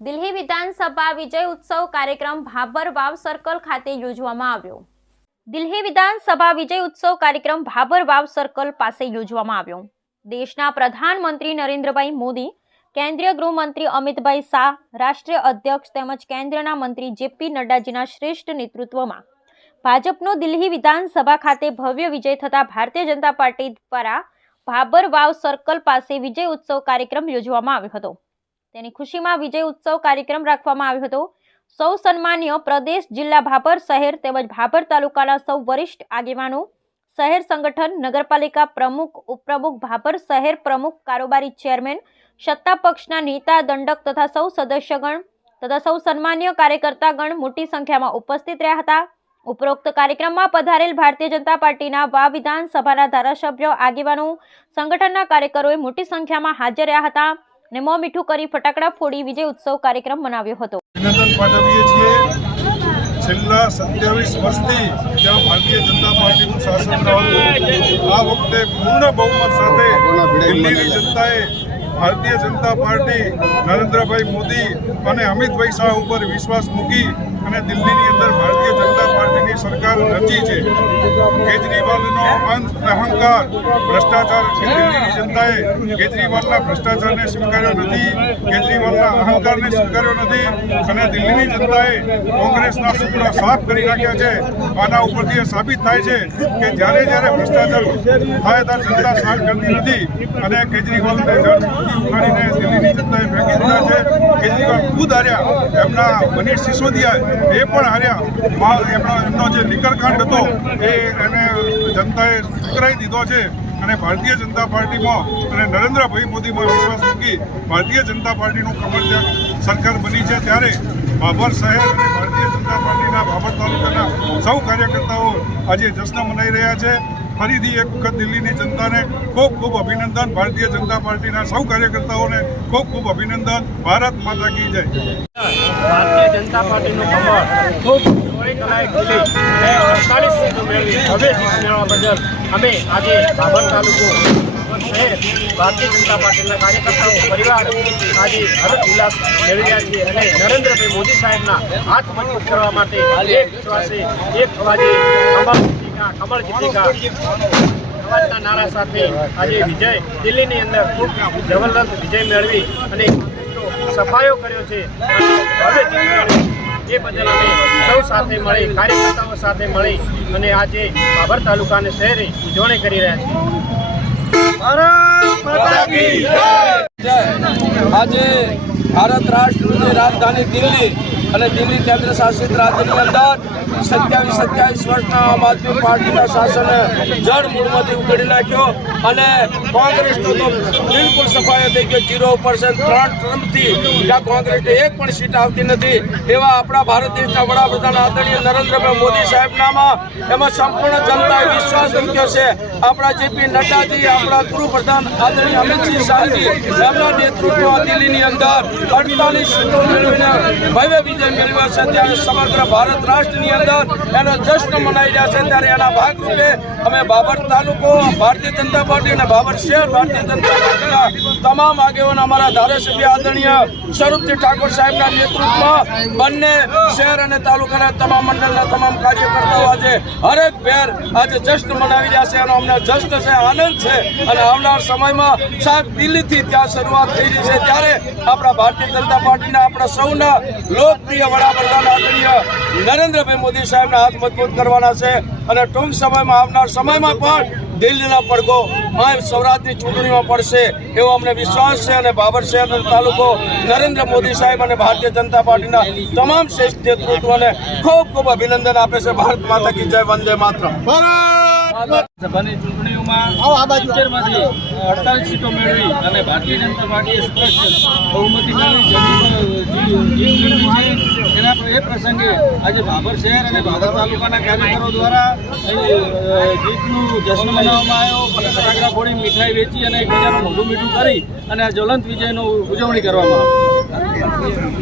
દિલ્હી વિધાનસભા વિજય ઉત્સવ કાર્યક્રમ ભાભર વાવ સર્કલ ખાતે યોજવામાં આવ્યો। દિલ્હી વિધાનસભા વિજય ઉત્સવ કાર્યક્રમ ભાભર વાવ સર્કલ પાસે યોજવામાં આવ્યો। દેશના પ્રધાનમંત્રી નરેન્દ્રભાઈ મોદી, કેન્દ્રીય ગૃહમંત્રી અમિતભાઈ શાહ, રાષ્ટ્રીય અધ્યક્ષ તેમજ કેન્દ્રના મંત્રી જેપી નડ્ડાજીના શ્રેષ્ઠ નેતૃત્વમાં ભાજપનો દિલ્હી વિધાનસભા ખાતે ભવ્ય વિજય થતા ભારતીય જનતા પાર્ટી દ્વારા ભાભર વાવ સર્કલ પાસે વિજય ઉત્સવ કાર્યક્રમ યોજવામાં આવ્યો હતો। તેની ખુશીમાં વિજય ઉત્સવ કાર્યક્રમ રાખવામાં આવ્યો હતો। સૌ સન્માનીય પ્રદેશ, જિલ્લા ભાભર શહેર તેમજ ભાભર તાલુકાના સૌ વરિષ્ઠ આગેવાનો, શહેર સંગઠન, નગરપાલિકા પ્રમુખ, ઉપપ્રમુખ, ભાભર શહેર પ્રમુખ, કારોબારી ચેરમેન, સત્તા પક્ષના નેતા, દંડક તથા સૌ સદસ્યગણ તથા સૌ સન્માનીય કાર્યકર્તાગણ મોટી સંખ્યામાં ઉપસ્થિત રહ્યા હતા। ઉપરોક્ત કાર્યક્રમમાં પધારેલ ભારતીય જનતા પાર્ટીના વાવ વિધાનસભાના ધારાસભ્યો, આગેવાનો, સંગઠનના કાર્યકરોએ મોટી સંખ્યામાં હાજર રહ્યા હતા અને મોં મીઠું કરી ફટાકડા ફોડી વિજય ઉત્સવ કાર્યક્રમ મનાવ્યો હતો। અભિનંદન પાઠવીએ છીએ। છેલ્લા 27 વર્ષથી જ્યાં ભારતીય જનતા પાર્ટીનું શાસન રહ્યું, આ વખતે પૂર્ણ બહુમત સાથે દિલ્હીની જનતાએ ભારતીય જનતા પાર્ટી, નરેન્દ્રભાઈ મોદી અને અમિતભાઈ શાહ ઉપર વિશ્વાસ મૂકી અને દિલ્હીની અંદર ભારતીય જનતા પાર્ટીની સરકાર રચી છે। કેજરીવાલનો અહંકાર, ભ્રષ્ટાચાર, દિલ્હીની જનતાએ કેજરીવાલના ભ્રષ્ટાચારને સ્વીકાર્યો નથી, કેજરીવાલના અહંકારને સ્વીકાર્યો નથી અને દિલ્હીની જનતાએ કોંગ્રેસના સૂત્રો સાફ કરી નાખ્યા છે। આના ઉપરથી સાબિત થાય છે કે જ્યારે ભ્રષ્ટાચાર થાય ત્યારે જનતા સાથ કરતી નથી અને કેજરીવાલને ઉખાડીને દિલ્હીની જનતાએ ફેંકી દીધા છે। કેજરીવાલ ખુદ હાર્યા, એમના મનીષ સિસોદિયા એ પણ હાર્યા। એમનો જે લીકરકાંડ હતો એને જનતાએ ઠુકરાવી દીધો છે અને ભારતીય જનતા પાર્ટીમાં અને નરેન્દ્રભાઈ મોદીમાં વિશ્વાસ મૂકી ભારતીય જનતા પાર્ટીનું કમળ ત્યાં સરકાર બની છે। ત્યારે ભાભર શહેર અને ભારતીય જનતા પાર્ટીના ભાભર તાલુકાના સૌ કાર્યકર્તાઓ આજે જશ્ન મનાઈ રહ્યા છે। ફરીથી એક વખત દિલ્હીની જનતાને ખૂબ ખૂબ અભિનંદન, ભારતીય જનતા પાર્ટીના સૌ કાર્યકર્તાઓને ખૂબ ખૂબ અભિનંદન। ભારત માતા કી જય। ભારતીય જનતા પાર્ટીનું કમળ ખૂબ કલાએ ખીલી 48 સીટો મેળવી ભવ્ય જીત મેળવવા બદલ અમે આજે ભાભર તાલુકો શહેર ભારતીય જનતા પાર્ટીના કાર્યકર્તાઓ પરિવાર આજે હર્ષ ઉલ્લાસ મેળવી રહ્યા છીએ અને નરેન્દ્રભાઈ મોદી સાહેબના હાથ મજબૂત કરવા માટે એક વિશ્વાસે, એક અવાજે કમળ જીતેગા અવાજના નારા સાથે આજે વિજય દિલ્હીની અંદર ખૂબ જબરદસ્ત વિજય મેળવી અને સફાયો કર્યો છે અને ભવ્ય જીત મેળવી એ બદલ અમે સૌ સાથે મળી, કાર્યકર્તાઓ સાથે મળી અને આજે ભાભર તાલુકાને શહેરે ઉજવણી કરી રહ્યા છીએ। આજે ભારત રાષ્ટ્રની રાજધાની દિલ્હી અને દિલ્હી કેન્દ્ર શાસિત રાજ્યની અંદર 27 વર્ષના આમ આદમી પાર્ટીના શાસને જળ મૂળમાંથી ઉખેડી નાખ્યો અને કોંગ્રેસનો તો બિલકુલ સફાયો થઈ ગયો, 0%। 3 ટર્મથી જ્યાં કોંગ્રેસને એક પણ સીટ આવતી નથી એવા આપણા ભારત દેશના વડાપ્રધાન આદરણીય નરેન્દ્રભાઈ મોદી સાહેબનામાં એમાં સંપૂર્ણ જનતાએ વિશ્વાસ મૂક્યો છે। આપણા જેપી નડ્ડાજી, આપણા ગૃહપ્રધાન આદરણીય અમિતસિંહ શાહજી એમના નેતૃત્વમાં દિલ્હીની અંદર 48 સીટો મેળવીને ભવ્ય વિજય મેળવ્યો છે। ત્યારે સમગ્ર ભારત રાષ્ટ્રની અંદર એનો જશ્ન મનાઈ રહ્યા છે। ત્યારે એના ભાગરૂપે અમે ભાભર તાલુકો ભારતીય જનતા પાર્ટી અને ભાભર શહેર ભારતીય જનતા પાર્ટીના તમામ આગેવાનો, અમારા ધારાસભ્ય આદરણીય સ્વરૂપજી ઠાકોર સાહેબના નેતૃત્વમાં બંને શહેર અને તાલુકાના તમામ મંડળના તમામ કાર્યકર્તાઓ આજે હરેક ભેર આજે જશ્ન મનાવી રહ્યા છે। એનો અમને જશ્ન છે, આનંદ છે અને આવનાર સમયમાં સાહેબ દિલ્હીથી ત્યાં શરૂઆત થઈ રહી છે। ત્યારે આપણા ભારતીય જનતા પાર્ટીના આપણા સૌના લોકપ્રિય વડાપ્રધાન આદરણીય નરેન્દ્રભાઈ મોદી સાહેબના હાથ મજબૂત કરવાના છે અને ટૂંક સમયમાં આવનાર સમયમાં પણ દિલ્હીના પડઘો સૌરાષ્ટ્રની ચૂંટણીમાં પડશે એવો અમને વિશ્વાસ છે અને ભાભર શહેર અને તાલુકો નરેન્દ્ર મોદી સાહેબ અને ભારતીય જનતા પાર્ટીના તમામ શ્રેષ્ઠ નેતૃત્વને ખૂબ ખૂબ અભિનંદન આપે છે। ભારત માતા કી જય, વંદે માતરમ। સભાની ચૂંટણીઓમાં 70માંથી 48 સીટો મેળવી અને ભારતીય જનતા પાર્ટીએ સ્પષ્ટ બહુમતી મેળવી જીત મેળવી છે। એના એ પ્રસંગે આજે ભાભર શહેર અને ભાભર તાલુકાના કાર્યકરો દ્વારા જીતનું જશ્ન મનાવવામાં આવ્યો અને ફટાકડા ફોડી મીઠાઈ વેચી અને એકબીજાનું મોઢું મીઠું કરી અને આ જ્વલંત વિજયનું ઉજવણી કરવામાં આવી।